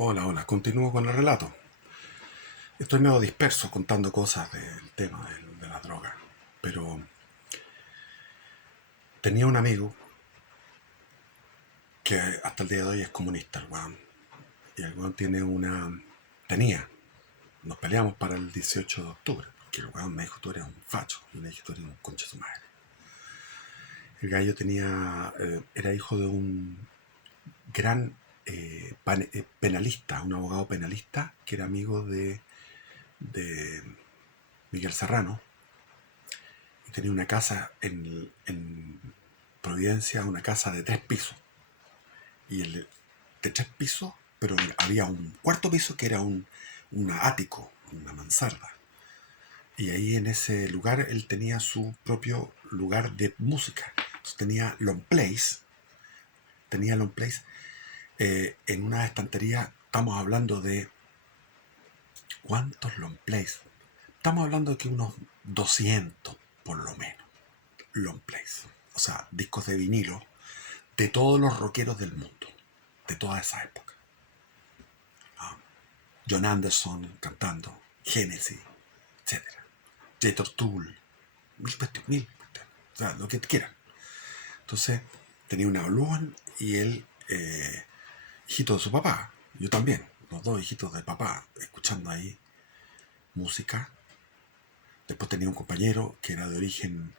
Hola, hola, continúo con el relato. Estoy medio disperso contando cosas del tema de la droga, pero tenía un amigo que hasta el día de hoy es comunista, el weón. Y el weón tiene una... tenía, nos peleamos para el 18 de octubre, porque el weón me dijo tú eres un facho, y me dijo tú eres un concha de su madre. El gallo tenía, era hijo de un gran penalista, un abogado penalista, que era amigo de Miguel Serrano, y tenía una casa en Providencia, una casa de 3 pisos. Y el de 3 pisos, pero había un cuarto piso que era un ático, una mansarda. Y ahí en ese lugar él tenía su propio lugar de música. Entonces tenía long plays en una estantería. Estamos hablando de ¿cuántos long plays? Estamos hablando de que unos 200 por lo menos long plays, o sea, discos de vinilo de todos los rockeros del mundo, de toda esa época. John Anderson cantando, Genesis, etcétera, Jethro Tull, mil, o sea, lo que quieran. Entonces, tenía una Bluan y él, hijito de su papá, yo también, los dos hijitos de papá, escuchando ahí música. Después tenía un compañero que era de origen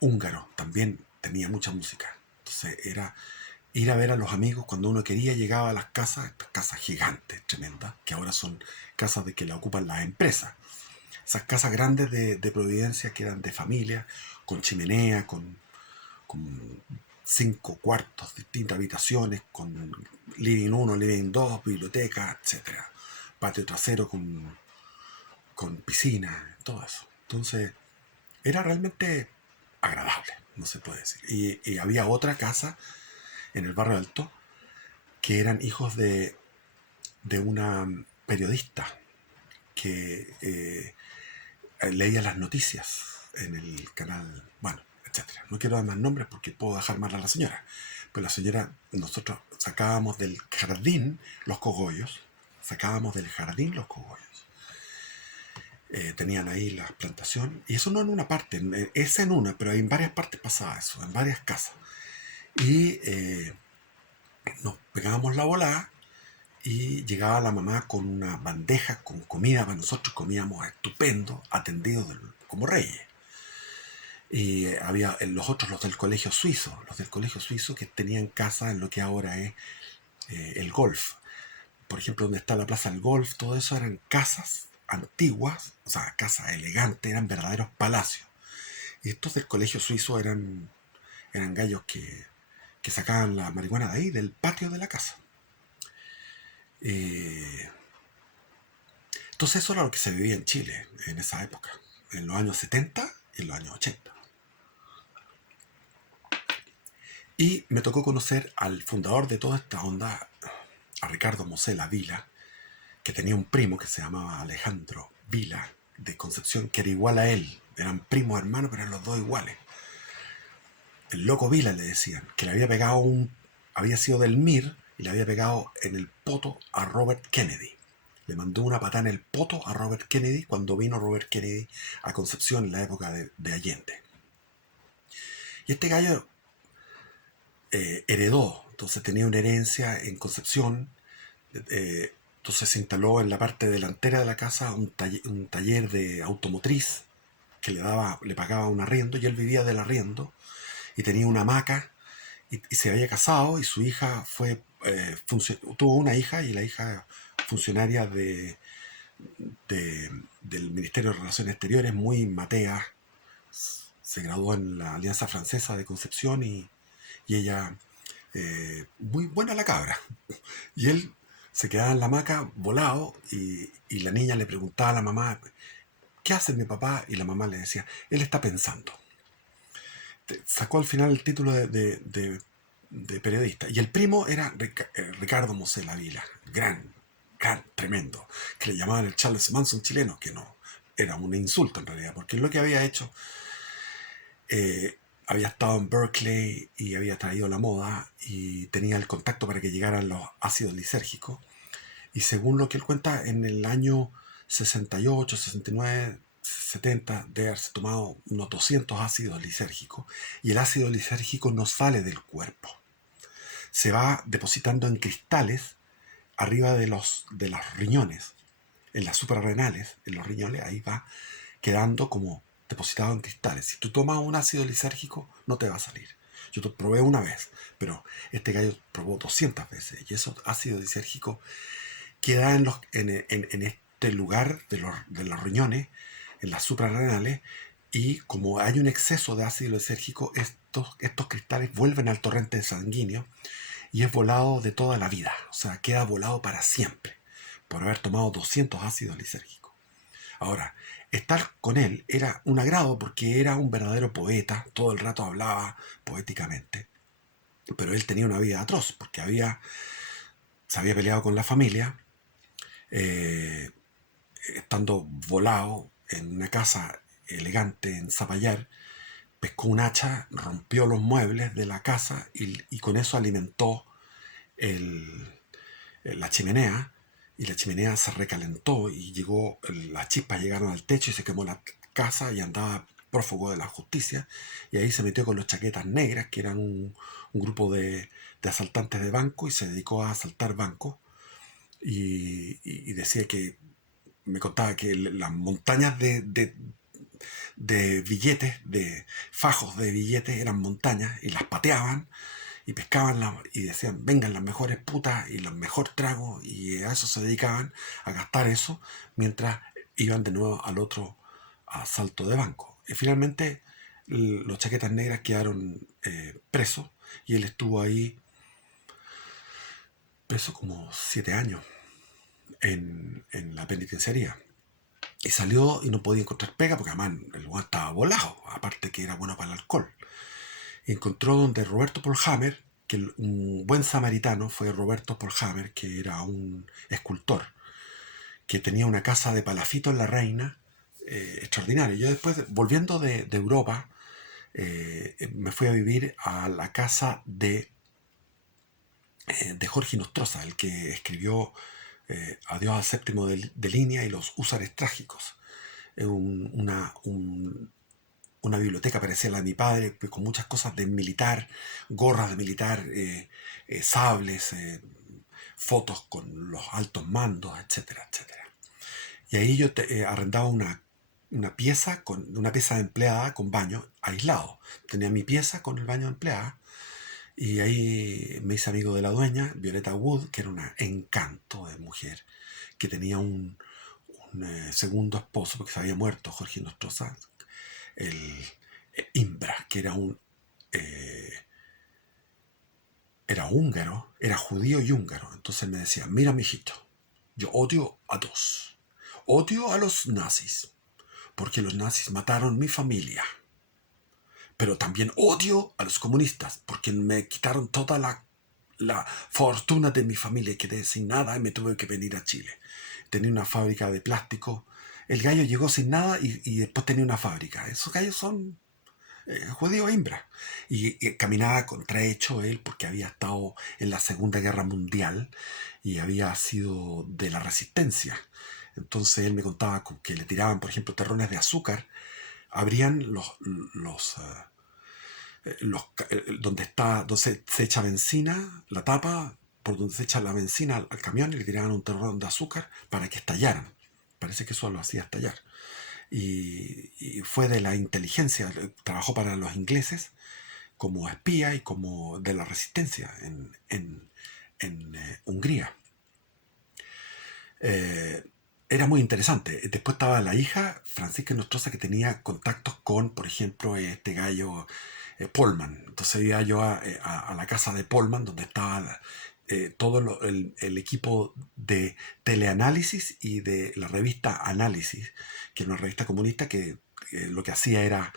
húngaro, también tenía mucha música. Entonces era ir a ver a los amigos cuando uno quería, llegaba a las casas, estas casas gigantes, tremendas, que ahora son casas de que la ocupan las empresas. Esas casas grandes de Providencia que eran de familia, con chimenea, con 5 cuartos, distintas habitaciones, con living 1, living 2, biblioteca, etcétera. Patio trasero con piscina, todo eso. Entonces, era realmente agradable, no se puede decir. Y había otra casa en el barrio alto que eran hijos de una periodista que leía las noticias en el canal, bueno, etcétera. No quiero dar más nombres porque puedo dejar mal a la señora. Pero la señora, nosotros sacábamos del jardín los cogollos, tenían ahí la plantación, y eso no en una parte, es en una, pero en varias partes pasaba eso, en varias casas. Y nos pegábamos la volada y llegaba la mamá con una bandeja con comida para nosotros, comíamos estupendo, atendidos como reyes. Y había los otros, los del colegio suizo que tenían casa en lo que ahora es el golf. Por ejemplo, donde está la plaza del golf, todo eso eran casas antiguas, o sea, casas elegantes, eran verdaderos palacios. Y estos del colegio suizo eran gallos que sacaban la marihuana de ahí, del patio de la casa. Eh, entonces eso era lo que se vivía en Chile en esa época, en los años 70 y en los años 80. Y me tocó conocer al fundador de toda esta onda, a Ricardo Mosela Vila, que tenía un primo que se llamaba Alejandro Vila, de Concepción, que era igual a él. Eran primos hermanos, pero eran los dos iguales. El loco Vila le decían, que le había pegado había sido del MIR y le había pegado en el poto a Robert Kennedy. Le mandó una patada en el poto a Robert Kennedy cuando vino Robert Kennedy a Concepción en la época de Allende. Y este gallo heredó, entonces tenía una herencia en Concepción. Entonces se instaló en la parte delantera de la casa un taller de automotriz que le pagaba un arriendo, y él vivía del arriendo, y tenía una hamaca, y se había casado, y su hija tuvo una hija, y la hija funcionaria del Ministerio de Relaciones Exteriores, muy matea, se graduó en la Alianza Francesa de Concepción, y ella, muy buena la cabra. Y él se quedaba en la hamaca volado, y la niña le preguntaba a la mamá, ¿qué hace mi papá? Y la mamá le decía, él está pensando. Sacó al final el título de periodista. Y el primo era Ricardo Mosela Vila, tremendo, que le llamaban el Charles Manson chileno, que no, era un insulto en realidad, porque lo que había hecho, había estado en Berkeley y había traído la moda y tenía el contacto para que llegaran los ácidos lisérgicos. Y según lo que él cuenta, en el año 68, 69, 70, de haberse tomado unos 200 ácidos lisérgicos. Y el ácido lisérgico no sale del cuerpo. Se va depositando en cristales arriba de los riñones, en las suprarrenales, en los riñones, ahí va quedando como depositado en cristales. Si tú tomas un ácido lisérgico, no te va a salir. Yo te probé una vez, pero este gallo probó 200 veces y esos ácidos lisérgicos quedan en este lugar de los riñones, en las suprarrenales, y como hay un exceso de ácido lisérgico, estos cristales vuelven al torrente sanguíneo y es volado de toda la vida, o sea, queda volado para siempre por haber tomado 200 ácidos lisérgicos. Ahora, estar con él era un agrado porque era un verdadero poeta, todo el rato hablaba poéticamente, pero él tenía una vida atroz porque se había peleado con la familia, eh, estando volado en una casa elegante en Zapallar, pescó un hacha, rompió los muebles de la casa y con eso alimentó el, la chimenea, y la chimenea se recalentó y las chispas llegaron al techo y se quemó la casa y andaba prófugo de la justicia, y ahí se metió con los chaquetas negras, que eran un grupo de asaltantes de banco, y se dedicó a asaltar bancos y decía que me contaba que las montañas de billetes, de fajos de billetes, eran montañas y las pateaban y pescaban y decían, vengan las mejores putas y los mejores tragos, y a eso se dedicaban, a gastar eso, mientras iban de nuevo al otro asalto de banco. Y finalmente los chaquetas negras quedaron presos y él estuvo ahí preso como 7 años en la penitenciaría. Y salió y no podía encontrar pega porque además el lugar estaba volado, aparte que era bueno para el alcohol. Encontró donde Roberto Polhammer, que un buen samaritano fue Roberto Polhammer, que era un escultor, que tenía una casa de palafito en La Reina, extraordinaria. Yo después, volviendo de Europa, me fui a vivir a la casa de Jorge Nostroza, el que escribió Adiós al séptimo de línea y los húsares trágicos. Una biblioteca parecida a la de mi padre, con muchas cosas de militar, gorras de militar, sables, fotos con los altos mandos, etcétera, etcétera. Y ahí yo arrendaba una pieza de empleada con baño aislado. Tenía mi pieza con el baño de empleada y ahí me hice amigo de la dueña, Violeta Wood, que era un encanto de mujer, que tenía un segundo esposo porque se había muerto, Jorge Nostroza, el Imbra, que eh, era húngaro, era judío y húngaro. Entonces me decía, mira, mijito, yo odio a dos. Odio a los nazis, porque los nazis mataron mi familia. Pero también odio a los comunistas, porque me quitaron toda la fortuna de mi familia y quedé sin nada y me tuve que venir a Chile. Tenía una fábrica de plástico. El gallo llegó sin nada y después tenía una fábrica. Esos gallos son judío hembra. Y caminaba contrahecho él porque había estado en la Segunda Guerra Mundial y había sido de la resistencia. Entonces él me contaba que le tiraban, por ejemplo, terrones de azúcar, abrían donde se echa benzina, la tapa, por donde se echa la benzina al camión, y le tiraban un terrón de azúcar para que estallaran. Parece que eso lo hacía estallar. Y fue de la inteligencia, trabajó para los ingleses como espía y como de la resistencia en Hungría. Eh, Era muy interesante. Después estaba la hija, Francisca Nostroza, que tenía contactos con, por ejemplo, este gallo Polman. Entonces iba yo a la casa de Polman, donde estaba todo el equipo de teleanálisis y de la revista Análisis, que era una revista comunista que lo que hacía era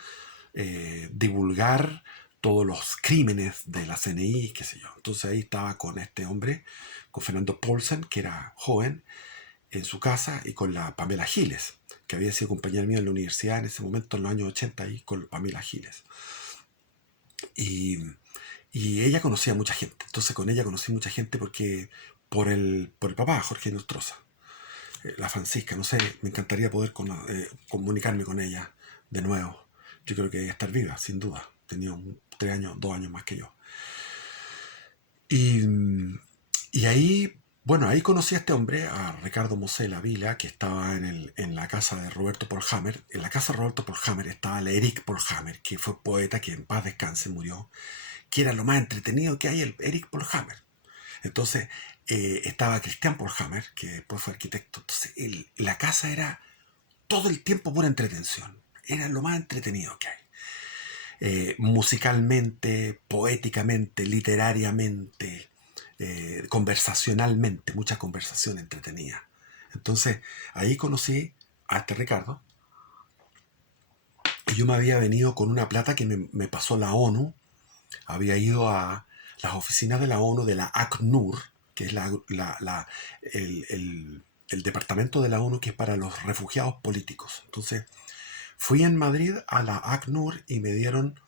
divulgar todos los crímenes de la CNI, qué sé yo. Entonces ahí estaba con este hombre, con Fernando Paulsen, que era joven, en su casa, y con la Pamela Giles, que había sido compañera mía en la universidad en ese momento, en los años 80, ahí con Pamela Giles. Y, y ella conocía a mucha gente. Entonces con ella conocí mucha gente porque por el papá, Jorge Nostroza, la Francisca, no sé, me encantaría poder comunicarme con ella de nuevo. Yo creo que estar viva, sin duda. Tenía 3 años, 2 años más que yo. Y, y ahí, bueno, ahí conocí a este hombre, a Ricardo Mosela Vila, que estaba en la casa de Roberto Polhammer. En la casa de Roberto Polhammer estaba el Eric Polhammer, que fue poeta, que en paz descanse murió, que era lo más entretenido que hay, el Eric Polhammer. Entonces, estaba Cristian Polhammer, que después fue arquitecto. Entonces, la casa era todo el tiempo pura entretención. Era lo más entretenido que hay. Musicalmente, poéticamente, literariamente, conversacionalmente, mucha conversación entretenida. Entonces, ahí conocí a este Ricardo y yo me había venido con una plata que me pasó la ONU. Había ido a las oficinas de la ONU, de la ACNUR, que es el departamento de la ONU que es para los refugiados políticos. Entonces, fui en Madrid a la ACNUR y me dieron,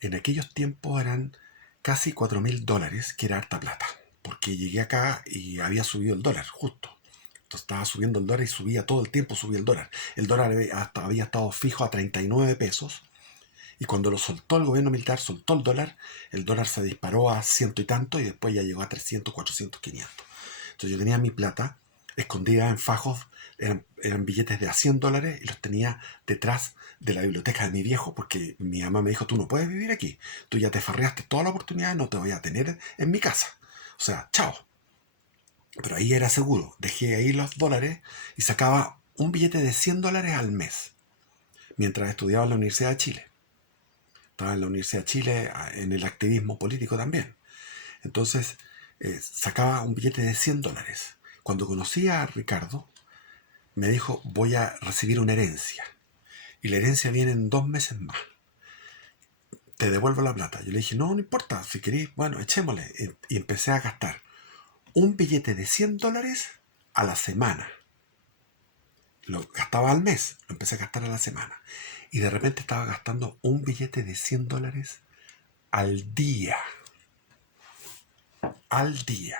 en aquellos tiempos eran casi $4.000, que era harta plata, porque llegué acá y había subido el dólar, justo. Entonces estaba subiendo el dólar y subía todo el tiempo, subía el dólar. El dólar había estado fijo a 39 pesos y cuando lo soltó el gobierno militar, soltó el dólar se disparó a ciento y tanto y después ya llegó a 300, 400, 500. Entonces yo tenía mi plata escondida en fajos, eran billetes de a $100 y los tenía detrás de la biblioteca de mi viejo porque mi mamá me dijo, tú no puedes vivir aquí, tú ya te farreaste toda la oportunidad, no te voy a tener en mi casa. O sea, chao. Pero ahí era seguro, dejé ahí los dólares y sacaba un billete de $100 al mes mientras estudiaba en la Universidad de Chile. Estaba en la Universidad de Chile en el activismo político también. Entonces sacaba un billete de $100. Cuando conocí a Ricardo, me dijo, voy a recibir una herencia. Y la herencia viene en 2 meses más. Te devuelvo la plata. Yo le dije, no, no importa, si queréis, bueno, echémosle. Y empecé a gastar un billete de $100 a la semana. Lo gastaba al mes, lo empecé a gastar a la semana. Y de repente estaba gastando un billete de $100 al día. Al día.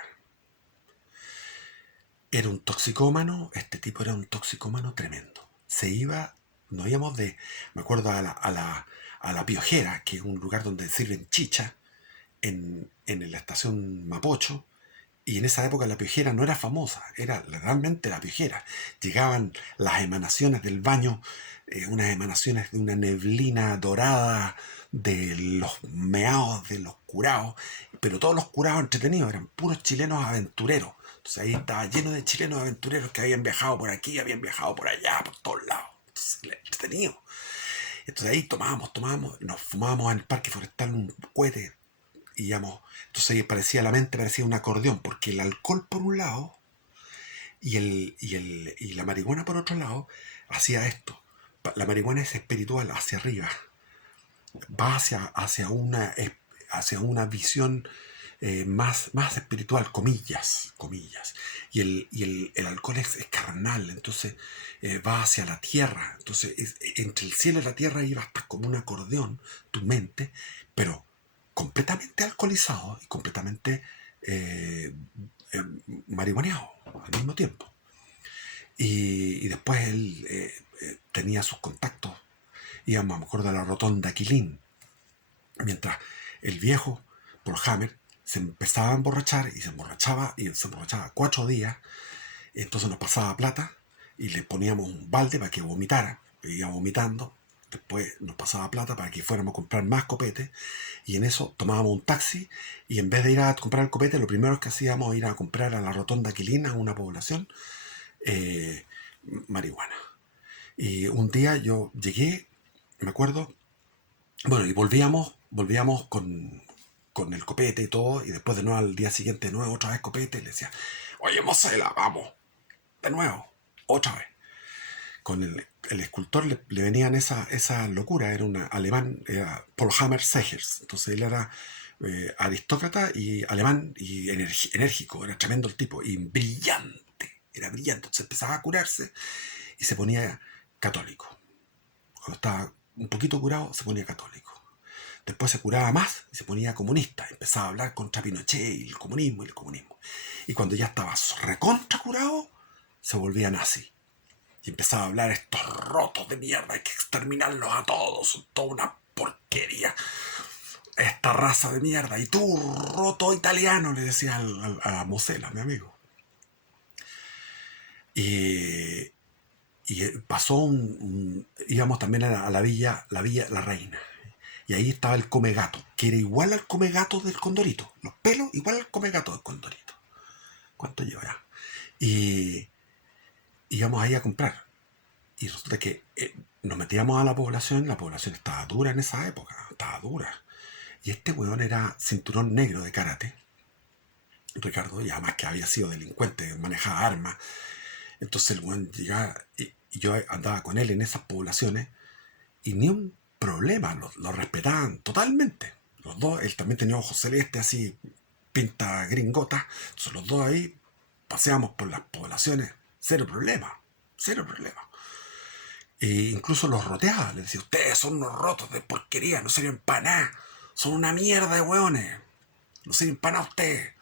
Era un toxicómano, este tipo era un toxicómano tremendo. Se iba, nos íbamos me acuerdo, a la Piojera, que es un lugar donde sirven chicha, en la estación Mapocho, y en esa época la Piojera no era famosa, era realmente la Piojera. Llegaban las emanaciones del baño, unas emanaciones de una neblina dorada de los meados de los curados, pero todos los curados entretenidos, eran puros chilenos aventureros. Entonces ahí estaba lleno de chilenos aventureros que habían viajado por aquí, habían viajado por allá, por todos lados. Entonces, entretenido. Entonces ahí tomábamos, nos fumábamos en el parque forestal un cohete y íbamos. Entonces la mente parecía un acordeón, porque el alcohol por un lado y la marihuana por otro lado hacía esto. La marihuana es espiritual, hacia arriba, va hacia una visión más espiritual, comillas, comillas. Y el alcohol es carnal, entonces va hacia la tierra. Entonces, entre el cielo y la tierra iba hasta como un acordeón, tu mente, pero completamente alcoholizado y completamente eh, eh, marihuaneado al mismo tiempo. Y después él tenía sus contactos. Íbamos, me acuerdo, a la rotonda Quilín, mientras el viejo, por Hammer, se empezaba a emborrachar y se emborrachaba 4 días. Entonces nos pasaba plata y le poníamos un balde para que vomitara, iba vomitando. Después nos pasaba plata para que fuéramos a comprar más copete y en eso tomábamos un taxi y en vez de ir a comprar el copete, lo primero que hacíamos era ir a comprar a la rotonda Aquilina, una población, eh, marihuana. Y un día yo llegué, me acuerdo, bueno, y volvíamos con el copete y todo, y después de nuevo al día siguiente, de nuevo otra vez copete, y le decía, oye, Mosela, vamos, de nuevo, otra vez. Con el escultor le venían esa locura, era un alemán, era Paul Hammer Segers, entonces él era aristócrata y alemán y enérgico, era tremendo el tipo, y brillante, era brillante, entonces empezaba a curarse y se ponía católico. Cuando estaba un poquito curado, se ponía católico. Después se curaba más y se ponía comunista. Empezaba a hablar contra Pinochet y el comunismo y el comunismo. Y cuando ya estaba recontra curado, se volvía nazi. Y empezaba a hablar estos rotos de mierda, hay que exterminarlos a todos, son toda una porquería. Esta raza de mierda. Y tú, roto italiano, le decía a Mosela, mi amigo. Y, pasó íbamos también a la villa La Reina. Y ahí estaba el come gato, que era igual al come gato del Condorito. Los pelos igual al come gato del Condorito. ¿Cuánto lleva ya? Y íbamos ahí a comprar. Y resulta que nos metíamos a la población estaba dura en esa época, estaba dura. Y este weón era cinturón negro de karate, Ricardo, y además que había sido delincuente, manejaba armas. Entonces el weón llegaba y yo andaba con él en esas poblaciones y ni un problema, lo respetaban totalmente. Los dos, él también tenía ojos celestes, así, pinta gringota. Entonces los dos ahí paseamos por las poblaciones, cero problema, cero problema. E incluso los roteaba, le decía, ustedes son unos rotos de porquería, no sirven para nada, son una mierda de hueones, no sirven para nada ustedes,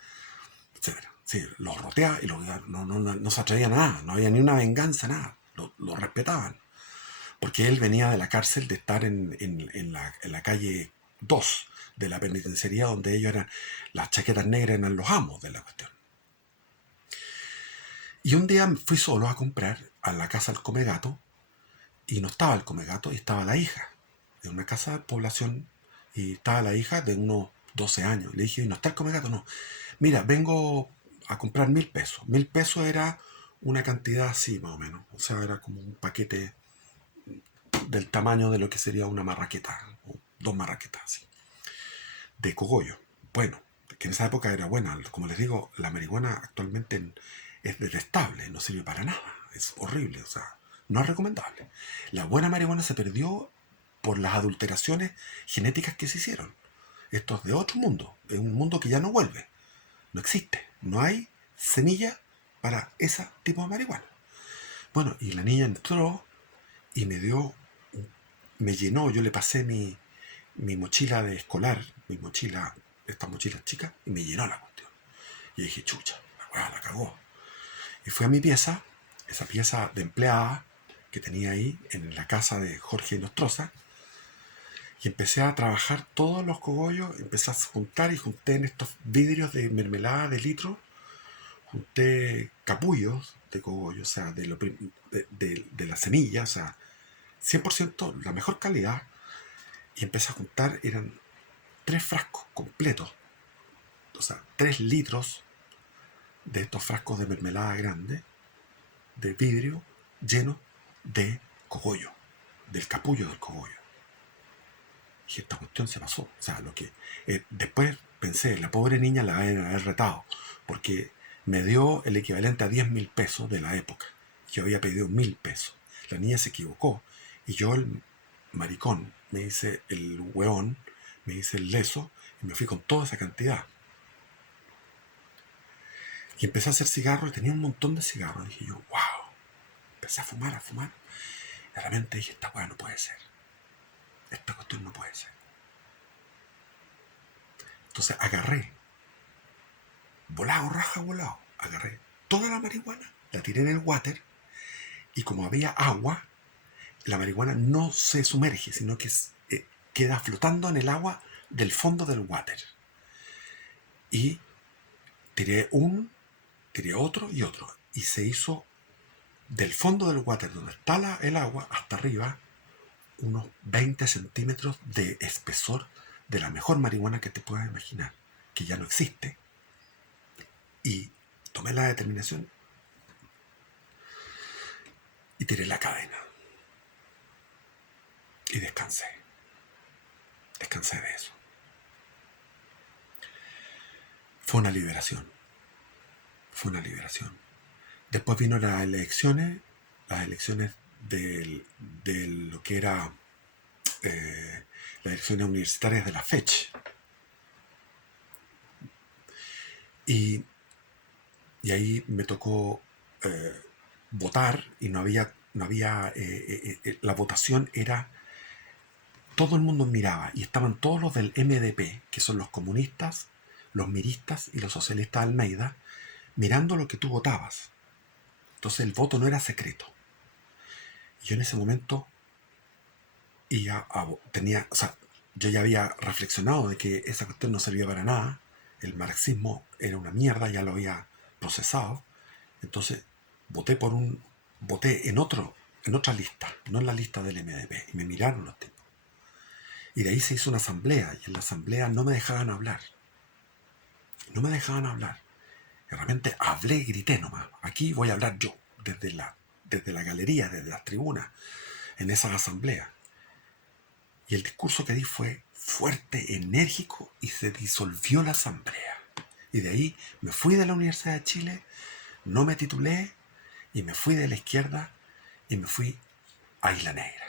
etcétera. Sí, los roteaba y no se atraía a nada, no había ni una venganza, nada, lo respetaban. Porque él venía de la cárcel de estar en la calle 2 de la penitenciaría, donde ellos eran, las chaquetas negras eran los amos de la cuestión. Y un día fui solo a comprar a la casa del Comegato, y no estaba el Comegato, y estaba la hija, de una casa de población, y estaba la hija de unos 12 años. Le dije, ¿y no está el Comegato? No. Mira, vengo a comprar 1.000 pesos. 1.000 pesos era una cantidad así, más o menos. O sea, era como un paquete del tamaño de lo que sería una marraqueta, o 2 marraquetas así, de cogollo. Bueno, que en esa época era buena. Como les digo, la marihuana actualmente es detestable, no sirve para nada, es horrible, o sea, no es recomendable. La buena marihuana se perdió por las adulteraciones genéticas que se hicieron. Esto es de otro mundo, es un mundo que ya no vuelve, no existe, no hay semilla para ese tipo de marihuana. Bueno, y la niña entró y me llenó, yo le pasé mi mochila de escolar, mi mochila, estas mochilas chicas, y me llenó la cuestión. Y dije, chucha, la weá la cagó. Y fui a mi pieza, esa pieza de empleada que tenía ahí en la casa de Jorge Nostroza, y empecé a trabajar todos los cogollos, empecé a juntar y junté en estos vidrios de mermelada de litro, junté capullos de cogollo, o sea, de la semilla, o sea, 100% la mejor calidad, y empecé a juntar, eran 3 frascos completos, o sea, 3 litros de estos frascos de mermelada grande, de vidrio, llenos de cogollo, del capullo del cogollo. Y esta cuestión se pasó. O sea, después pensé, la pobre niña la van a haber retado, porque me dio el equivalente a 10.000 pesos de la época. Yo había pedido 1.000 pesos. La niña se equivocó. Y yo, el maricón, me hice el hueón, me hice el leso, y me fui con toda esa cantidad. Y empecé a hacer cigarros, y tenía un montón de cigarros. Y dije yo, wow. Empecé a fumar. Y de repente dije, esta weá no puede ser. Esta cuestión no puede ser. Entonces agarré, agarré toda la marihuana, la tiré en el water, y como había agua, la marihuana no se sumerge, sino que queda flotando en el agua del fondo del water. Y tiré otro, y se hizo del fondo del water, donde está el agua, hasta arriba, unos 20 centímetros de espesor de la mejor marihuana que te puedas imaginar, que ya no existe. Y tomé la determinación y tiré la cadena. Y descansé. Descansé de eso. Fue una liberación. Después vino las elecciones de lo que era las elecciones universitarias de la FECH. Y ahí me tocó votar, y no había la votación era todo el mundo miraba y estaban todos los del MDP, que son los comunistas, los miristas y los socialistas de Almeida, mirando lo que tú votabas. Entonces el voto no era secreto. Y yo en ese momento yo ya había reflexionado de que esa cuestión no servía para nada, el marxismo era una mierda, ya lo había procesado. Entonces voté en otra lista, no en la lista del MDP, y me miraron los tipos. Y de ahí se hizo una asamblea, y en la asamblea no me dejaban hablar. No me dejaban hablar. Y realmente hablé y grité nomás. Aquí voy a hablar yo, desde la galería, desde las tribunas, en esa asamblea. Y el discurso que di fue fuerte, enérgico, y se disolvió la asamblea. Y de ahí me fui de la Universidad de Chile, no me titulé, y me fui de la izquierda, y me fui a Isla Negra.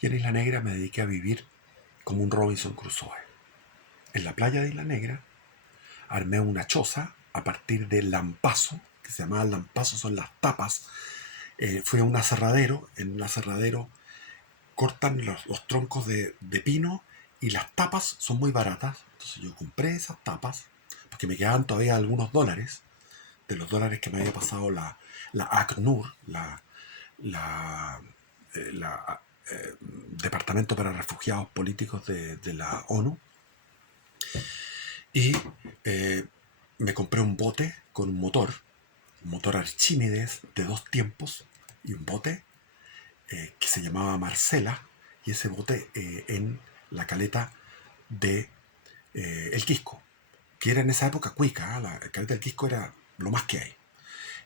Y en Isla Negra me dediqué a vivir como un Robinson Crusoe. En la playa de Isla Negra armé una choza a partir del lampazo, que se llamaba lampazo, son las tapas. Fui a un aserradero, en un aserradero cortan los troncos de pino y las tapas son muy baratas. Entonces yo compré esas tapas, porque me quedaban todavía algunos dólares, de los dólares que me había pasado la ACNUR, la Departamento para Refugiados Políticos de la ONU. Y me compré un bote con un motor Archimedes de 2 tiempos, y un bote que se llamaba Marcela, y ese bote en la caleta de El Quisco, que era en esa época cuica, la caleta del Quisco era lo más que hay.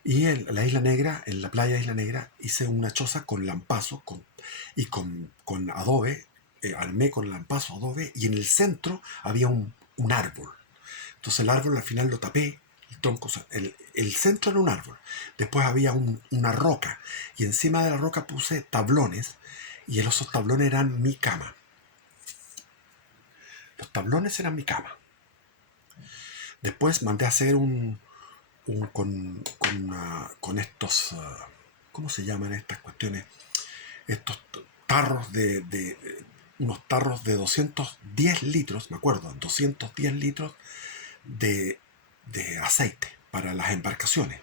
Y en la Isla Negra, en la playa de Isla Negra, hice una choza con lampazo y con adobe, armé con lampazo, adobe, y en el centro había un árbol. Entonces el árbol al final lo tapé, el tronco, el centro era un árbol. Después había una roca, y encima de la roca puse tablones, y esos tablones eran mi cama. Los tablones eran mi cama. Después mandé a hacer con estos, ¿cómo se llaman estas cuestiones? Estos tarros unos tarros de 210 litros, me acuerdo, 210 litros de aceite para las embarcaciones.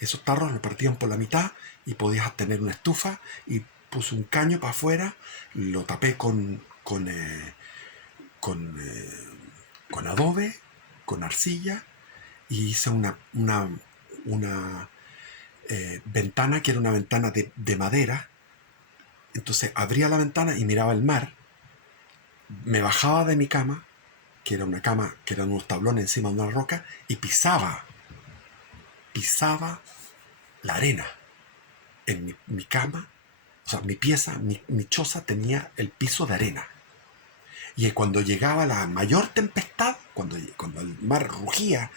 Esos tarros los partían por la mitad y podías tener una estufa, y puse un caño para afuera, lo tapé con adobe, con arcilla, y hice una ventana que era una ventana de madera. Entonces abría la ventana y miraba el mar, me bajaba de mi cama, que era una cama, que eran unos tablones encima de una roca, y pisaba la arena en mi cama. O sea, mi pieza, mi choza tenía el piso de arena. Y cuando llegaba la mayor tempestad, cuando el mar rugía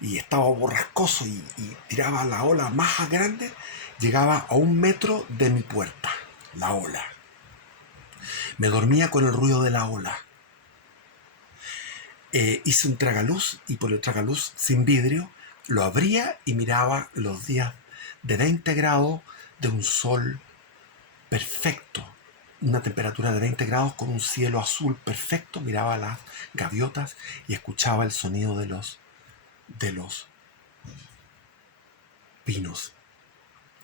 y estaba borrascoso y tiraba la ola más grande, llegaba a 1 metro de mi puerta, la ola. Me dormía con el ruido de la ola. Hice un tragaluz, y por el tragaluz sin vidrio lo abría y miraba los días de 20 grados, de un sol perfecto, una temperatura de 20 grados con un cielo azul perfecto. Miraba las gaviotas y escuchaba el sonido de los pinos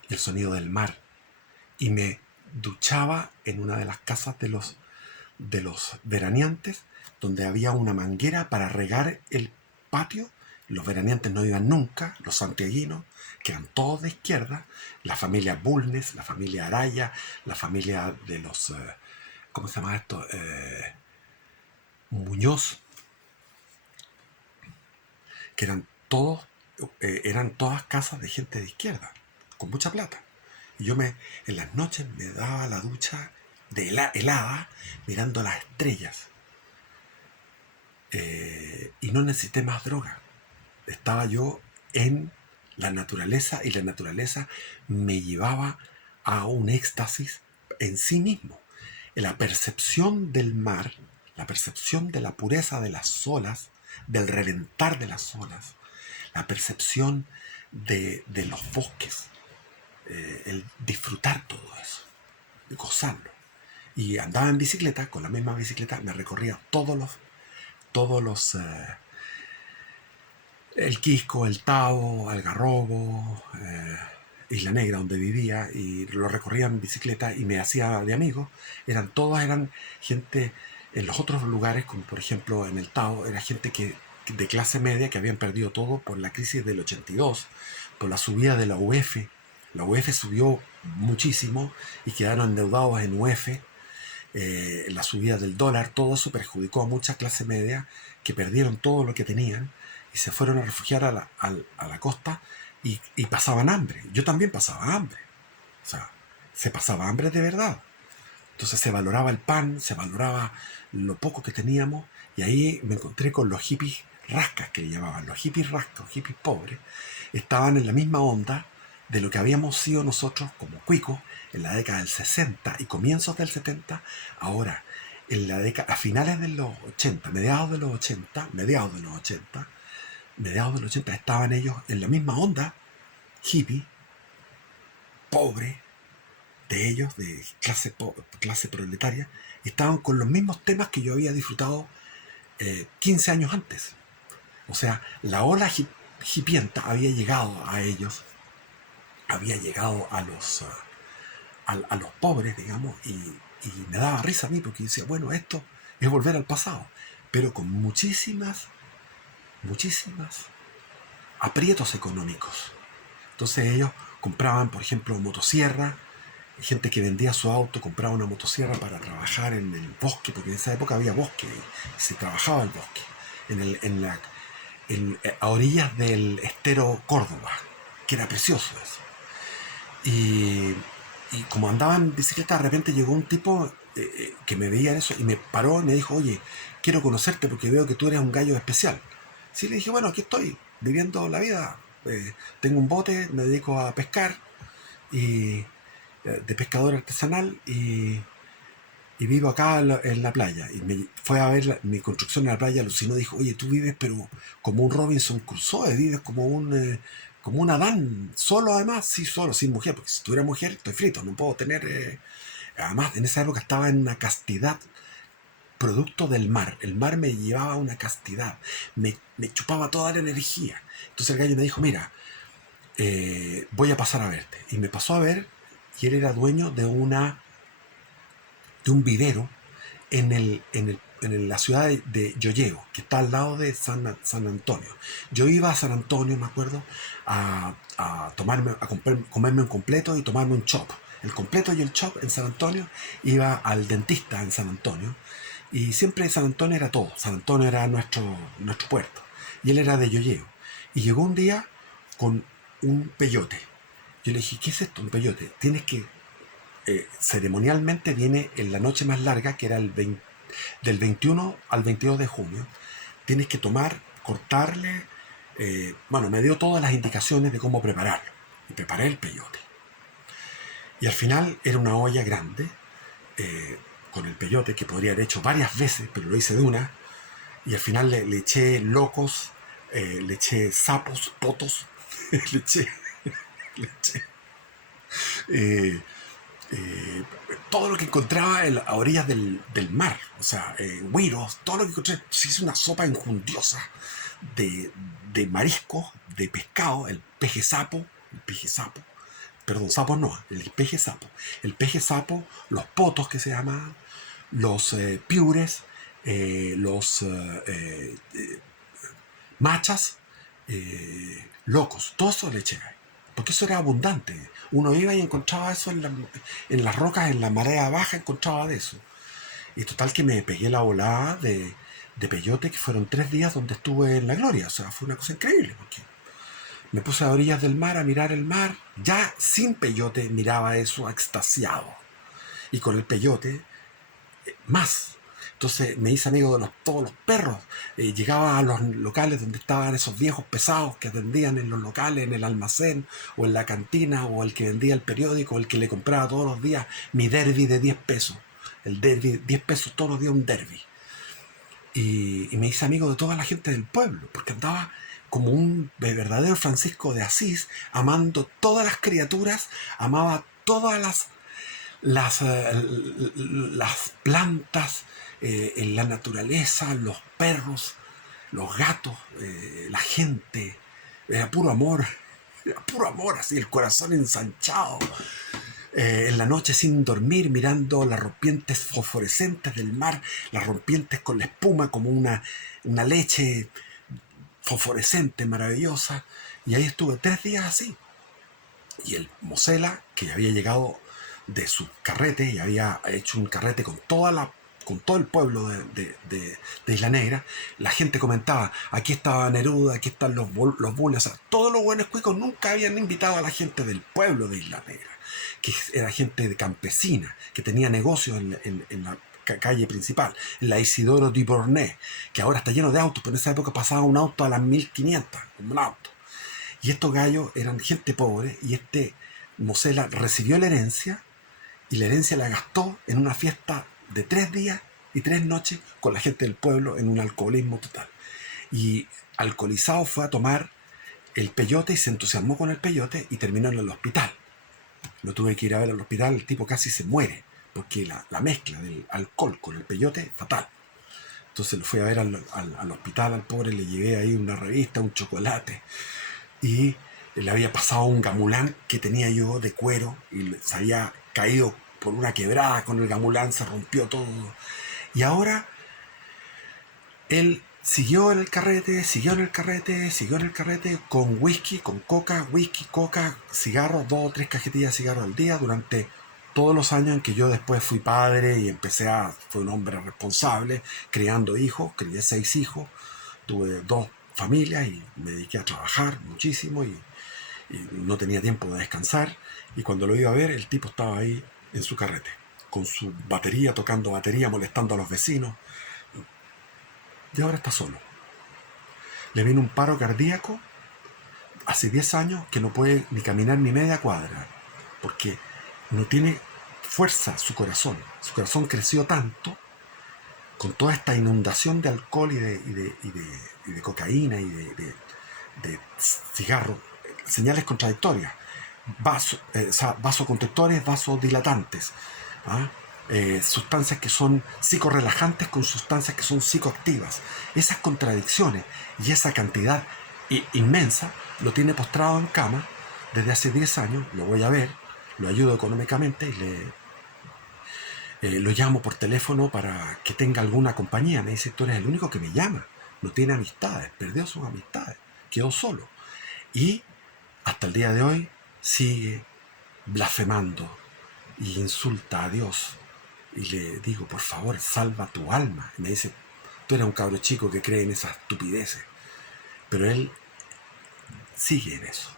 y el sonido del mar, y me duchaba en una de las casas de los veraneantes, donde había una manguera para regar el patio. Los veraneantes no iban nunca, los santiaguinos, que eran todos de izquierda, la familia Bulnes, la familia Araya, la familia de los, ¿cómo se llama esto? Muñoz, que eran todas casas de gente de izquierda, con mucha plata. Y yo en las noches me daba la ducha de helada, mirando las estrellas. Y no necesité más droga. Estaba yo en la naturaleza, y la naturaleza me llevaba a un éxtasis en sí mismo. La percepción del mar, la percepción de la pureza de las olas, del reventar de las olas, la percepción de los bosques, el disfrutar todo eso, gozarlo. Y andaba en bicicleta, con la misma bicicleta, me recorría todos los, el Quisco, el Tao, Algarrobo, Isla Negra, donde vivía, y lo recorría en bicicleta y me hacía de amigos. Eran gente en los otros lugares, como por ejemplo en el Tao, era gente de clase media que habían perdido todo por la crisis del 82, por la subida de la UF. La UF subió muchísimo y quedaron endeudados en UF. La subida del dólar, todo eso perjudicó a mucha clase media que perdieron todo lo que tenían y se fueron a refugiar a la costa y pasaban hambre. Yo también pasaba hambre. O sea, se pasaba hambre de verdad. Entonces se valoraba el pan, se valoraba lo poco que teníamos y ahí me encontré con los hippies rascas que le llamaban, los hippies rascas, hippies pobres. Estaban en la misma onda de lo que habíamos sido nosotros como cuicos en la década del 60 y comienzos del 70. Ahora, en la década, a finales de los 80, mediados de los 80 estaban ellos en la misma onda, hippie, pobre, de ellos, de clase proletaria, estaban con los mismos temas que yo había disfrutado 15 años antes. O sea, la ola hipienta había llegado a ellos, había llegado a los pobres, digamos, y me daba risa a mí porque decía, bueno, esto es volver al pasado, pero con muchísimas aprietos económicos. Entonces ellos compraban, por ejemplo, motosierra, gente que vendía su auto compraba una motosierra para trabajar en el bosque, porque en esa época había bosque y se trabajaba el bosque, a orillas del estero Córdoba, que era precioso eso. Y, y como andaba en bicicleta, de repente llegó un tipo que me veía eso y me paró y me dijo, oye, quiero conocerte porque veo que tú eres un gallo especial. Sí, le dije, bueno, aquí estoy, viviendo la vida. Tengo un bote, me dedico a pescar, y de pescador artesanal, y vivo acá en la playa. Y me fue a ver mi construcción en la playa, alucinó, dijo, oye, tú vives pero como un Robinson Crusoe, vives como un Adán, solo además, sí, solo, sin mujer, porque si tuviera mujer estoy frito, no puedo tener... Además, en esa época estaba en una castidad producto del mar. El mar me llevaba a una castidad, me chupaba toda la energía. Entonces el gallo me dijo, mira, voy a pasar a verte. Y me pasó a ver, y él era dueño de un vivero en la ciudad de Yoyeo, que está al lado de San Antonio. Yo iba a San Antonio, me acuerdo, comerme un completo y tomarme un chop. El completo y el chop en San Antonio, iba al dentista en San Antonio, y siempre San Antonio era todo. San Antonio era nuestro puerto. Y él era de Yoyeo. Y llegó un día con un peyote. Yo le dije, ¿qué es esto? Un peyote. Tienes que ceremonialmente viene en la noche más larga, que era del 21 al 22 de junio. Tienes que cortarle, bueno, me dio todas las indicaciones de cómo prepararlo. Y preparé el peyote. Y al final era una olla grande, con el peyote, que podría haber hecho varias veces, pero lo hice de una. Y al final le eché locos, le eché sapos, potos, le eché, le eché eh, todo lo que encontraba a orillas del mar, o sea, güiros, todo lo que encontré. Se hizo una sopa enjundiosa de, de mariscos, de pescado, el peje sapo, perdón, sapo no, el peje sapo, los potos que se llamaban, los piures, los machas, locos, todo eso le eché ahí, porque eso era abundante. Uno iba y encontraba eso en las rocas, en la marea baja, encontraba de eso. Y total que me pegué la volada de peyote, que fueron 3 días donde estuve en la gloria. O sea, fue una cosa increíble, porque me puse a orillas del mar a mirar el mar. Ya sin peyote miraba eso extasiado. Y con el peyote, más. Entonces me hice amigo de todos los perros. Llegaba a los locales donde estaban esos viejos pesados que atendían en los locales, en el almacén, o en la cantina, o el que vendía el periódico, o el que le compraba todos los días mi derby de 10 pesos. El derby, 10 pesos todos los días, un derby. Y me hice amigo de toda la gente del pueblo, porque andaba como un verdadero Francisco de Asís, amando todas las criaturas, amaba todas las plantas, en la naturaleza, los perros, los gatos, la gente. Era puro amor, así el corazón ensanchado. En la noche sin dormir, mirando las rompientes fosforescentes del mar, las rompientes con la espuma como una leche fosforescente, maravillosa. Y ahí estuve 3 días así. Y el Mosela, que había llegado de su carrete y había hecho un carrete con todo el pueblo de Isla Negra, la gente comentaba, aquí estaba Neruda, aquí están los bullies, o sea, todos los buenos cuicos nunca habían invitado a la gente del pueblo de Isla Negra, que era gente de campesina, que tenía negocios en la calle principal, en la Isidoro Dubornay, que ahora está lleno de autos, pero en esa época pasaba un auto a las 1500, un auto. Y estos gallos eran gente pobre y este Mosela recibió la herencia y la herencia la gastó en una fiesta de 3 días y 3 noches con la gente del pueblo en un alcoholismo total. Y alcoholizado fue a tomar el peyote y se entusiasmó con el peyote y terminó en el hospital. Lo tuve que ir a ver al hospital, el tipo casi se muere porque la mezcla del alcohol con el peyote es fatal. Entonces lo fui a ver al hospital al pobre, le llevé ahí una revista, un chocolate y le había pasado un gamulán que tenía yo de cuero y se había caído por una quebrada con el gamulán, se rompió todo. Y ahora él siguió en el carrete, siguió en el carrete, siguió en el carrete con whisky, con coca, whisky, coca, cigarros, 2 o 3 cajetillas de cigarros al día durante todos los años en que yo después fui padre y fui un hombre responsable, criando hijos, crié 6 hijos, tuve 2 familias y me dediqué a trabajar muchísimo y no tenía tiempo de descansar. Y cuando lo iba a ver, el tipo estaba ahí en su carrete, con su batería, tocando batería, molestando a los vecinos. Y ahora está solo. Le vino un paro cardíaco hace 10 años que no puede ni caminar ni media cuadra, porque no tiene fuerza su corazón. Su corazón creció tanto con toda esta inundación de alcohol y de cocaína y de cigarro, señales contradictorias, vasoconstrictores, vasodilatantes, ¿ah? Sustancias que son psicorrelajantes con sustancias que son psicoactivas. Esas contradicciones y esa cantidad inmensa lo tiene postrado en cama desde hace 10 años. Lo voy a ver, lo ayudo económicamente y lo llamo por teléfono para que tenga alguna compañía. Me dice, tú eres el único que me llama. No tiene amistades, perdió sus amistades, quedó solo. Y hasta el día de hoy sigue blasfemando y insulta a Dios. Y le digo, por favor, salva tu alma. Y me dice, tú eres un cabro chico que cree en esas estupideces. Pero él sigue en eso.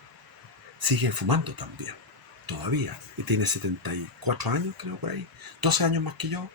Sigue fumando también, todavía. Y tiene 74 años, creo, por ahí. 12 años más que yo.